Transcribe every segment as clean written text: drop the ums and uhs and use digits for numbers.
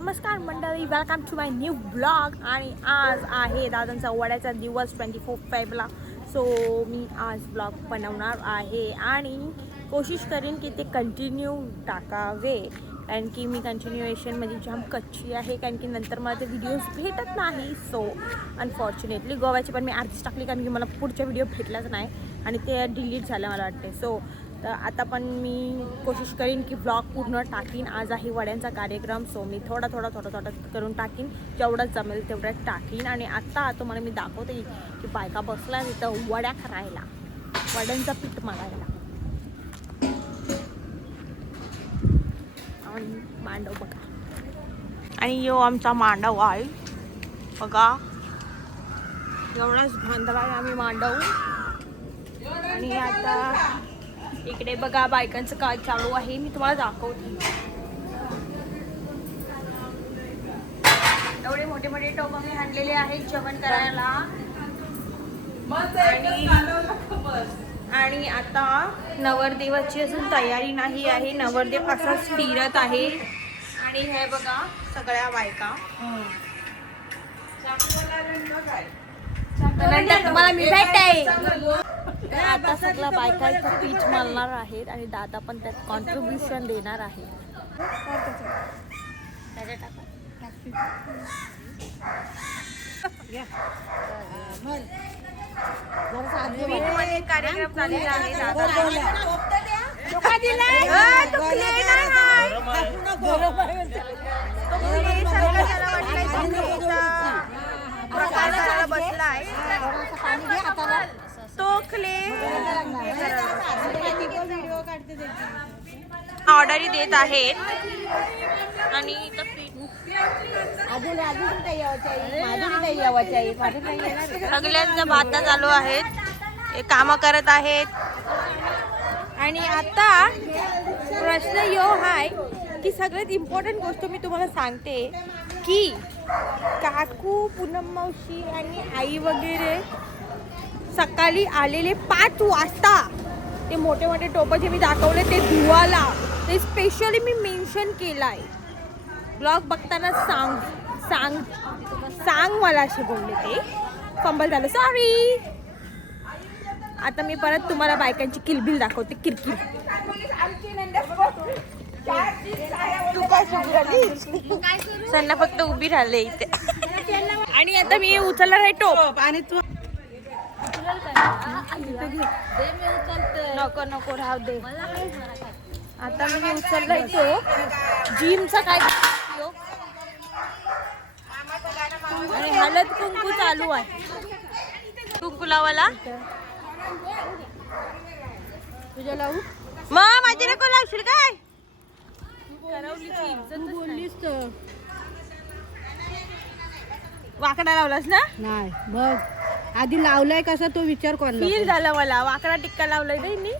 नमस्कार मंडळी, welcome to my new blog. आणि आज आहे दादांचा वड्याचा दिवस 24 फेब्रुवारीला. सो मी आज ब्लॉग बनवणार आहे आणि कोशिश करेन की ते कंटिन्यू टाकावे, कारण की मी कंटिन्युएशनमध्ये जाम कच्ची आहे, कारण की नंतर मला ते व्हिडिओज भेटत नाही. सो अनफॉर्च्युनेटली गोव्याची पण मी अर्धीच टाकली, कारण की मला पुढचा व्हिडिओ भेटलाच नाही आणि ते डिलीट झालं मला वाटते. सो तर आता पण मी कोशिश करीन की ब्लॉग पूर्ण टाकीन. आज आहे वड्यांचा कार्यक्रम, सो मी थोडा करून टाकीन, जेवढं जमेल तेवढं टाकीन. आणि आत्ता तुम्हाला मी दाखवते की बायका बसल्या तिथं वड्या करायला, वड्यांचा पीठ मागायला. आणि मांडव बघा, आणि यो आमचा मांडव आहे बघा, एवढाच बांधला आहे आम्ही मांडव. आणि आता इकडे बघा बायकांचं काय चालू आहे, मी तुम्हाला दाखवते. एवढे मोठे मोठे टोप मी आणलेले आहेत जेवण करायला. आणि आता नवरदेवाची अजून तयारी नाही आहे, नवरदेव असाच फिरत आहे. आणि हे बघा सगळ्या बायका. नंतर तुम्हाला मी भेटते. आता सगळ्या बायकांचं पीठ मळणार आहेत आणि दादा पण त्यात कॉन्ट्रीब्युशन देणार आहे. कार्यक्रम झालेला आहे. ऑर्डरी देत आहेत आणि सगळ्यांच्या बाता चालू आहेत, हे काम करत आहेत. आणि आता प्रश्न यो आहे की सगळ्यात इम्पॉर्टंट गोष्ट मी तुम्हाला सांगते की काकू, पूनम मावशी आणि आई वगैरे सकाळी आलेले 5 वाजता. ते मोठे मोठे टोपं जे मी दाखवले ते धुवाला, ते स्पेशली मी मेन्शन केलं आहे. ब्लॉग बघताना सांग मला असे बोलले, ते फंबल झालं, सॉरी. आता मी परत तुम्हाला बायकांची किलबिल दाखवते, किरकिर. सन्ना फक्त उभी राहिले इथे. आणि आता मी उचलणार आहे टोप. आणि तू नको राहू दे. आता मी उचललाय तो जिमचा काय, आणि हळद कुंकू चालू आहे. कुंकू लावाला तुझ्या लावू मग माझी नको लावशील काय? बोललीस तर वाकडा लावलास ना? नाही बघ, आधी लावलाय कसा तो विचार कोण फील झालं मला. वाकडा टिक्का लावलाय त्यांनी.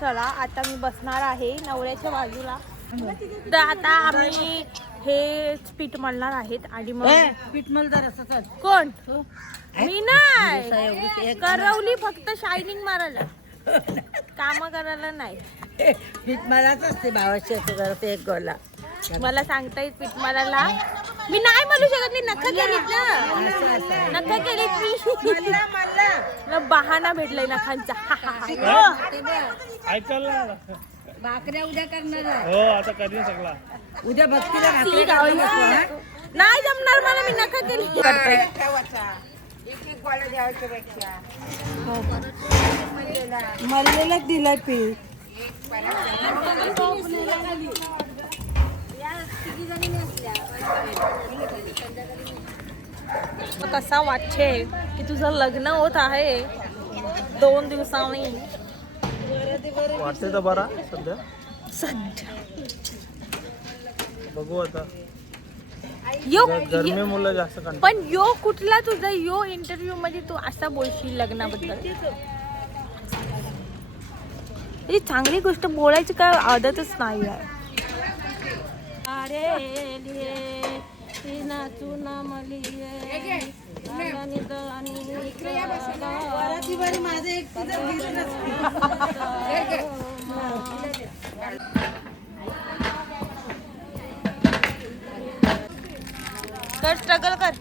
चला आता मी बसणार आहे नवऱ्याच्या बाजूला. तर आता आम्ही हे पीठ मळणार आहेत. आणि मग पीठ मलदार असं कोण? मी नाही, करवली फक्त शायनिंग मारायला, काम करायला नाही. पीठ मलाच असते भावाची असं ते एक गोला. मला सांगता येत पीठ मारायला मी नाही म्हणू शकत. मी नका केलीत ना, नका केलीत मी. बहाना भेटलाय नखांचा. भाकऱ्या उद्या करणार हो, आता कधी सगळा उद्या भक्तीला नाही जमणार मला, मी नका केली. मरलेलाच दिलाय पीठ. कसा वाटते की तुझं लग्न होत आहे 2 दिवसांनी. वाटते तर बरा सध्या बघू आता. यो गरमी मुलं जास्त कंटाळतात. पण यो कुठला तुझा यो इंटरव्ह्यू मध्ये तू असा बोलशील लग्नाबद्दल? ही चांगली गोष्ट बोलायची काय आदतच नाही आहे. कर स्ट्रगल कर.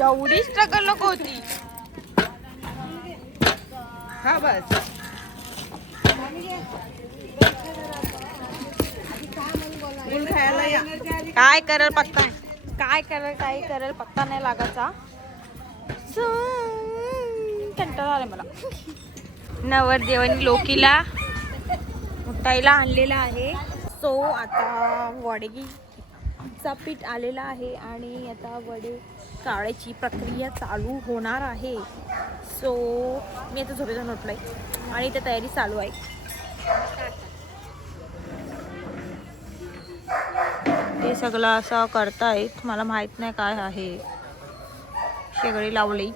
एवढी स्ट्रगल नको होती. हा बस. गुल खायला या. काय करल पत्ता काय करल काही करल पत्ता नाही लागायचा. कंटाळा आला मला. नवरदेवानी लोकीला उठायला आणलेला आहे. सो आता वडीचा पीठ आलेला आहे आणि आता वडे काढायची प्रक्रिया चालू होणार आहे. सो मी आता झोपेतून उठलोय आणि इथे तयारी चालू आहे. ते सगळं असं करतायत. मला माहित नाही काय आहे. शेगडी लावली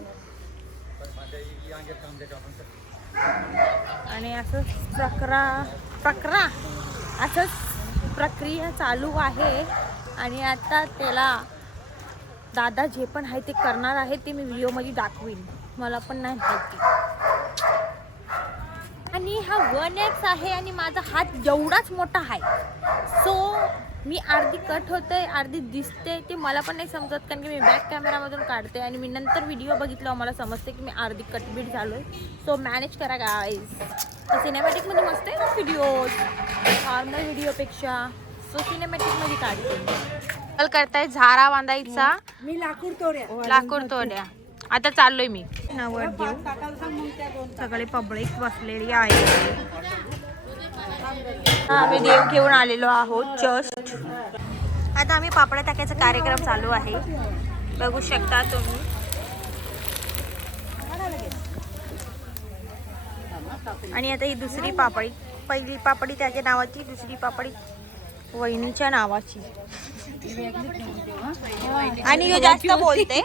आणि असंच असंच प्रक्रिया चालू आहे. आणि आता त्याला दादा जे पण आहे ते करणार आहे ते मी व्हिडिओमध्ये दाखवीन. मला पण नाही माहिती. आणि हा 1x आहे आणि माझा हात एवढाच मोठा आहे. सो मी अर्धी कट होते अर्धी दिसते ते मला पण नाही समजत कारण की मी बॅक कॅमेरामधून काढते आणि मी नंतर व्हिडिओ बघितल्यावर मला समजते की मी अर्धी कटबीट झालोय. सो मॅनेज करा गाईज. तर सिनेमॅटिकमध्ये मस्त आहे व्हिडिओज नॉर्मल व्हिडिओपेक्षा. सो सिनेमॅटिकमध्ये काढते. करताय झारा बांधायचा. मी लाकूड तोड्या. आता चाललोय मी. नवरदेव सगळे पब्लिक बसलेली आहे. आम्ही देव घेऊन आलेलो आहोत जस्ट. आता आम्ही पापड्या टाकायचा कार्यक्रम चालू आहे. बघू शकता तुम्ही. आणि आता ही दुसरी पापडी. पहिली पापडी त्याच्या नावाची दुसरी पापडी वहिनीच्या नावाची. आणि ह्यो जास्त बोलते.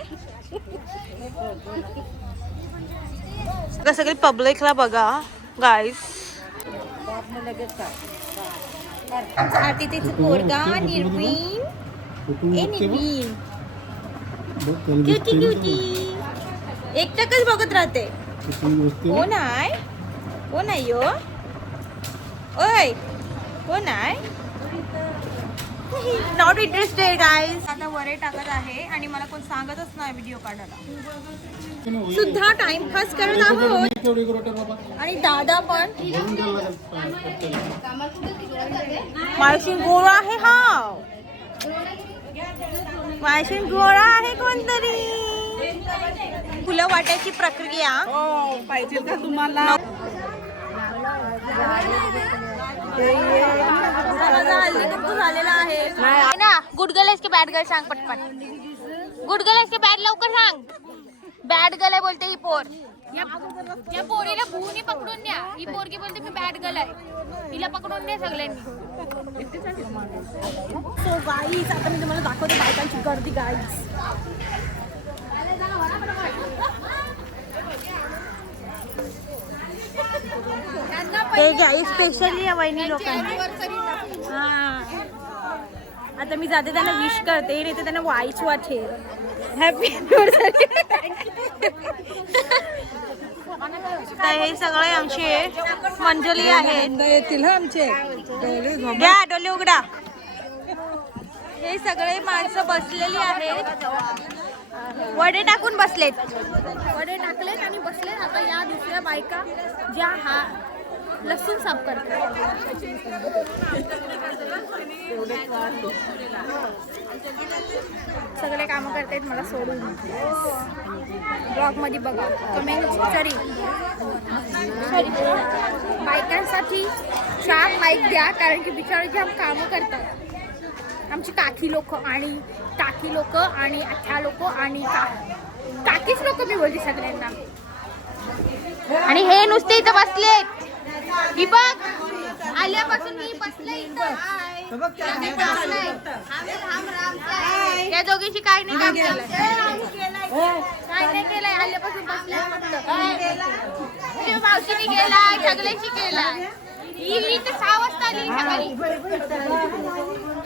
सगळी पब्लिकला बघा गाईस. तिथे पोरगा निर्वीण क्युटी क्युटी एकटकच बघत राहते. कोण आहे कोण आहे यो. ओय कोण आहे. Not interested guys. आता वरे टाकत आहे आणि मला कोण सांगतच नाही व्हिडिओ काढायला. सुद्धा टाइमपास करत आहोत. आणि दादा पण माळशी गोळा आहे. हा माळशी गोळा आहे कोणतरी. फुलं वाटायची प्रक्रिया पाहिजे का तुम्हाला. झालेला आहे ना. गुड गर्ल आहे की बॅड गर्ल सांग पटपट. गुड गर्ल आहे की बॅड लवकर सांग. बॅड गर्ल आहे बोलते ही पोर. या पोरीला भूनी पकडून द्या. ही पोरगी बोलते मी बॅड गर्ल आहे. हिला पकडून द्या सगळ्यांनी. सो गाईज आता मी तुम्हाला दाखवते बायकांची गर्दी गाईज. ते गाई स्पेशली या वहिनी लोकांना. हा आता मी जाते त्यांना विश करते नाही तर त्यांना वाईच वाटेल. Happy anniversary. तर हे सगळे आमचे मंजली आहेत. येतील आमचे. घ्या डोले उघडा. हे सगळे माणसं बसलेली आहेत. वडे टाकून बसलेत. वडे टाकलेत आणि बसलेत. आता या दुसऱ्या बायका ज्या हा लसूण साफ करतात. सगळे कामं करतायत मला सोडून. ब्लॉग मध्ये बघा. कमेंट सॉरी बायकांसाठी 4 लाईक द्या कारण की बिचारे जे आम्ही कामं करतात. आमची काकी लोक आणि टाकी लोक आणि अठ्ठा लोक आणि काकीच लोक मी बोलते सगळ्यांना. आणि हे नुसते इथं बसलेत. ही बघ आल्यापासून मी बसले इथं. या दोघींची काय नाही काम केलंय. काय नाही केलंय. आल्यापासून बसले फक्त. मावशीने केलाय सगळ्यांची केलाय. ही इथे 6 वाजता आली सकाळी.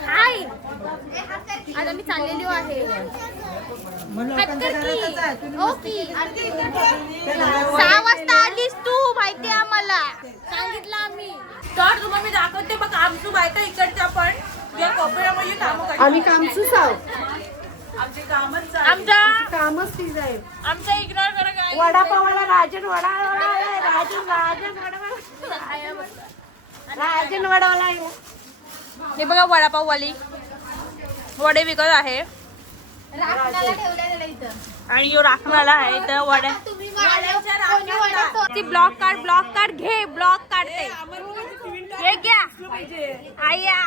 हाय आता मी चाललेली आहे. ओके 6 वाजता आलीस तू माहिती आम्हाला सांगितलं आम्ही. तर तुम्हाला मी दाखवते बघ आमची बायका इकडच्या पण ज्या कॉपऱ्यामध्ये कामं करतात. आम्ही कामचूच आहोत आमच्या कामच तीच आहे आमचा इग्नोर करा काय वडापावाला राजन वडावाला राजन वडावाला आहे. हे बघा वडापाववाली वडे विकत आहे आणि यो राखणाला आहे तर वड्या ती ब्लॉक काढ घे ब्लॉक काढते हे घ्या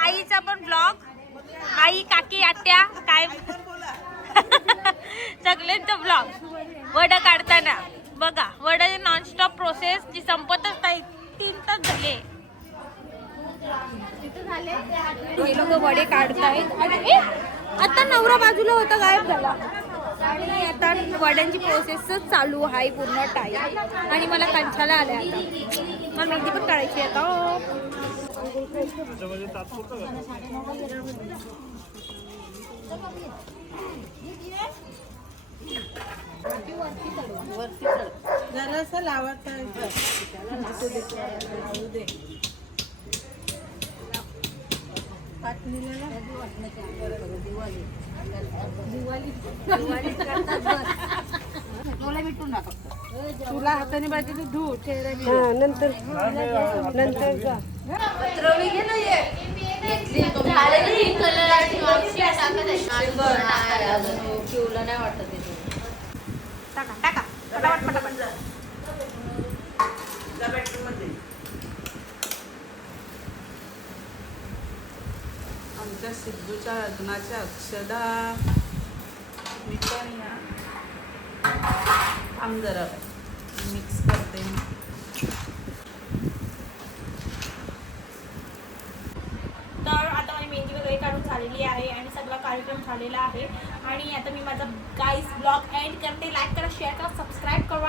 आईचा पण ब्लॉक आई काकी आत्या काय सगळ्यांचा ब्लॉग वड काढताना बघा वड नॉनस्टॉप प्रोसेस जी संपतच नाही 3 तास झाले हे लोक वडे काढतायत आणि आता नवरा बाजूला होता गायब झाला आणि आता वड्यांची प्रोसेसच चालू आहे पूर्ण टाईम आणि मला कंछाला आले आता मला मेहंदी पण काढायची आता जरासं लावायचं तुला हाताने बाजी धू नंतर जा टाका टाका फटाफट फटाफट आमच्या सिद्धूच्या लग्नाच्या अक्षदा मी पण या थांब जरा मिक्स करते तर आता माझी मेहंदी वगैरे काढून झालेली आहे आणि सगळा कार्यक्रम झालेला आहे आणि आता मी माझा गाईज ब्लॉग एंड करते लाईक करा शेअर करा सबस्क्राईब करा